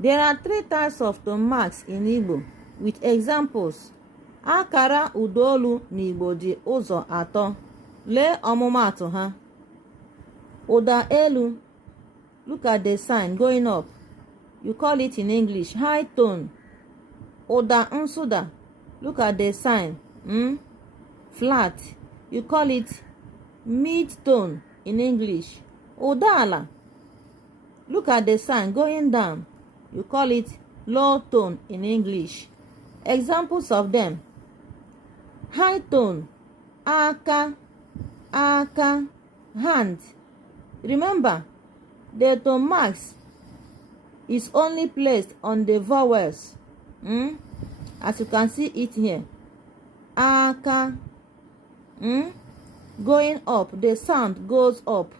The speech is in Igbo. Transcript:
There are three types of tone marks in Igbo with examples. Akara ụdaolu n'Igbo dị ụzọ atọ. Lee ọmụmaatụ ha. Ụda elu. Look at the sign going up. You call it in English high tone. Ụda nsụda. Look at the sign. Flat. You call it mid tone in English. Ụda ala. Look at the sign going down. You call it low tone in English. Examples of them. High tone. Aka, aka, hand. Remember, the tone marks is only placed on the vowels. As you can see it here. Aka. Going up, the sound goes up.